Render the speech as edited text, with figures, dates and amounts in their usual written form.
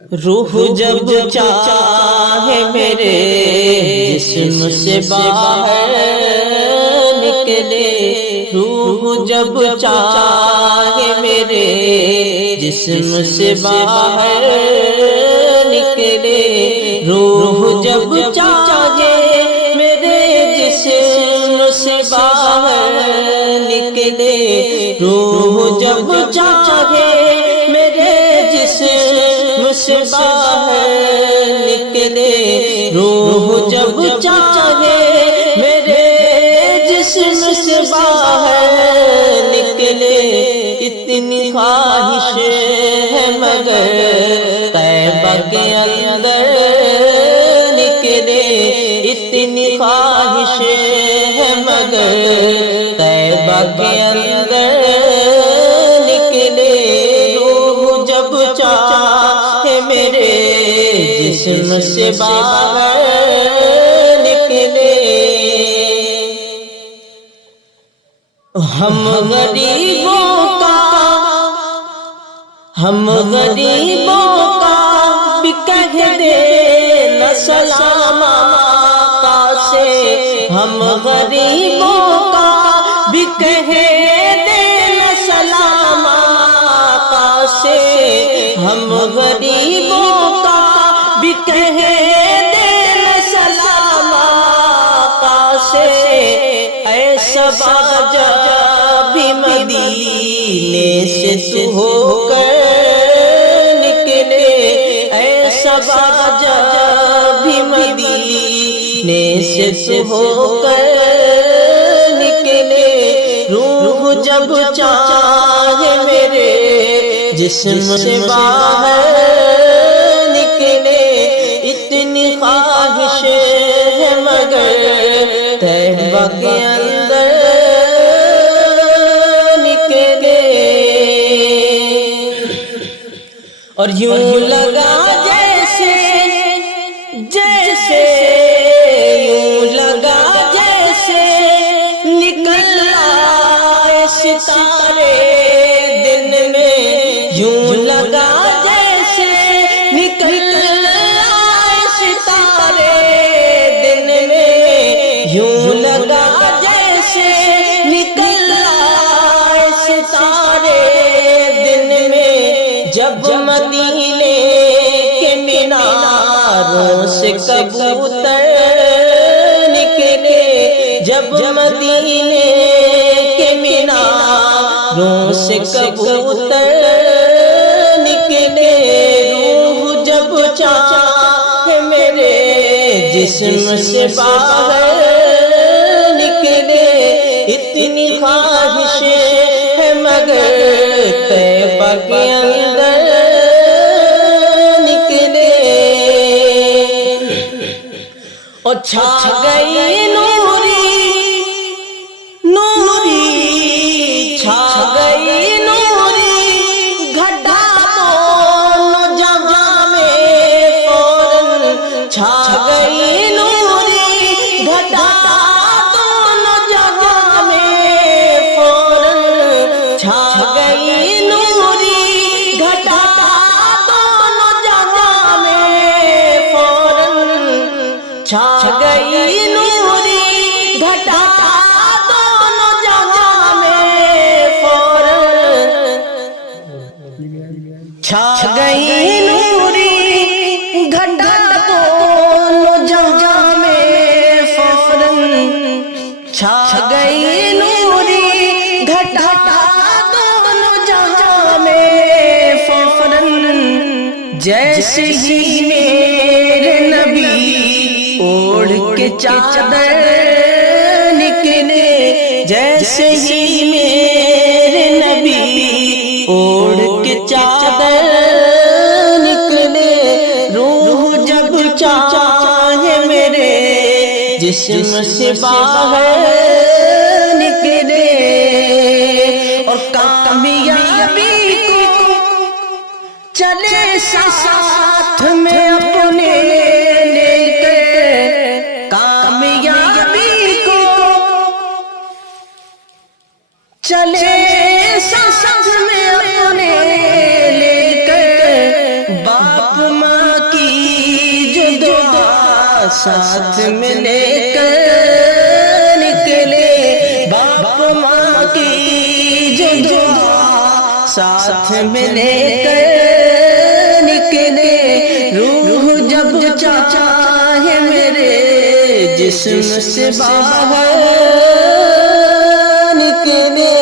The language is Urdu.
روح جب چاہے میرے جسم سے باہر نکلے، روح جب چاہے میرے جسم سے باہر نکلے، روح جب چاہے میرے جسم سے باہر نکلے، روح جب چاہے میرے جسم سے باہر نکلے، روح جب چاہے میرے جسم سے باہر نکلے، اتنی خواہش ہے مگر طیبہ کے اندر نکلے، اتنی خواہش ہے مگر طیبہ کے اندر نکلے، روح جب چاہے میرے جسم سے باہر نکلے۔ ہم غریبوں کا بھی کہہ دینا سلام آقا سے، ہم غریبوں کا بھی کہہ دینا سلام آقا سے، ہم غریبوں کا بھی کہہ دینا سلام آقا سے، ایسا باجا بھی مدینے سے تو ہو کر نکلے، ایسا باجا بھی مدینے سے تو ہو کر نکلے، روح جب چاہے میرے جسم سے باہر نکلے، اتنی خواہش ہے مگر طیبہ کے اندر نکلے، اور یوں لگا جیسے یوں لگا جیسے نکل آئے ستارے دن میں، یوں لگا جیسے نکل آئے ستارے دن میں، یوں لگا جیسے نکل آئے ستارے دن میں، جب مدینے کے میناروں سے کبوتر نکلے، جب مدینے کے میناروں سے کبوتر نکلے، روح جب چاہے میرے جسم سے باہر نکلے، اتنی خواہش ہے مگر طیبہ کے اندر نکلے، اور چھا گئی نوری چھا گئی نوری گھٹا دونوں جہاں میں فوراً، چھا گئی نوری گھٹا دونوں جہاں میں فوراً، چھا گئی نوری گھٹا دونوں جہاں میں فوراً، چھا گئی نوری گھٹا دونوں جہاں میں فوراً، چھا گئی نوری گھٹا دونوں جہاں میں فوراً، چھا گئی نوری گھٹا دونوں جہاں میں فوراً، جیسے ہی میرے نبی اوڑھ کے چادر نکلے، جیسے ہی میرے نبی اوڑھ کے چادر نکلے، روح جب چاہے میرے جسم سے باہر نکلے، اور کامیابی کو چلے ساتھ میں اپنے لے کے، کامیابی کو چلے ساتھ میں اپنے لے کر، باپ ساتھ میں لے کر نکلے، باپ ماں کی جو دعا ساتھ میں لے کر نکلے، روح جب چاہے میرے جسم سے باہر نکلے،